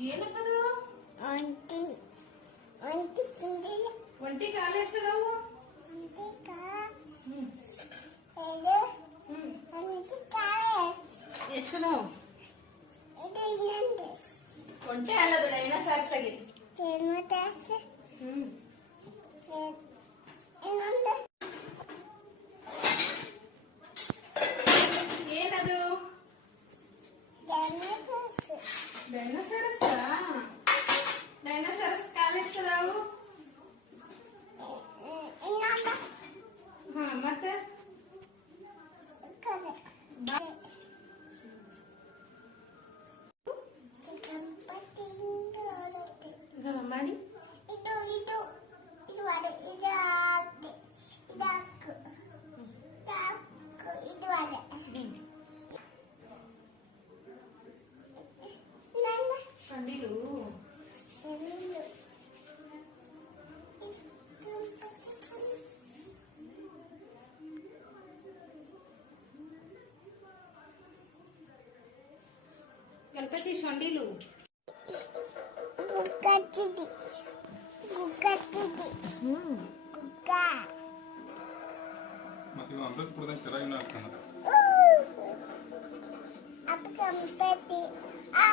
ಏನಪ್ಪದು ಒಂಟಿ ಒಂಟಿ ತಿಂದಿಲ್ಲ ಒಂಟಿ ಕಾಲು ಎಷ್ಟದಾವು ಒಂಟಿ ಕಾ ಹ್ಮ್ ಇದು ಹ್ಮ್ ಒಂಟಿ ಕಾಳೆ ಎಷ್ಟದಾವು ಇದು ಇನ್ನೊಂದು ಒಂಟಿ ಅಲ್ಲದು ಡೈನೋಸಾರ್ಸ್ ಆಗೈತಿ ಹೆಣ್ಮತಾಸ ಹ್ಮ್ ಇನ್ನೊಂದು ಏನದು ಹೆಣ್ಮತಾಸ ಡೈನೋಸಾರಸ್ ಡೈನೋಸಾರಸ್ ಕಾಲು ಎಷ್ಟದಾವು ಇನ್ನೊಂದು ಹಾ ಮತ್ತೆ ಕರೆ ಮಾಡಿ ಇದು ಇದು ಇದು ಅಡೆ ಇದು ಹಾಕಿ ಇದು ಹಾಕು ಇದು ಅಡೆ ನನ್ನ ಕಂಡಿಲು ಎಲ್ಲಿಂದು ಗಣಪತಿ ಶೊಂಡಿಲು ಗುಗ್ಗತ್ತಿದ್ದಿ ಗುಗ್ಗತ್ತಿದ್ದಿ ಗುಗ್ಗ ಮತ್ತೆ ಇವ ಅಮೃತ ಕುಡ್ದಂಗೆ ಚೆನ್ನಾಗಿ ಆಗ್ತಾನ ಅಪ್ಪ ಕಂಪತಿ ಆ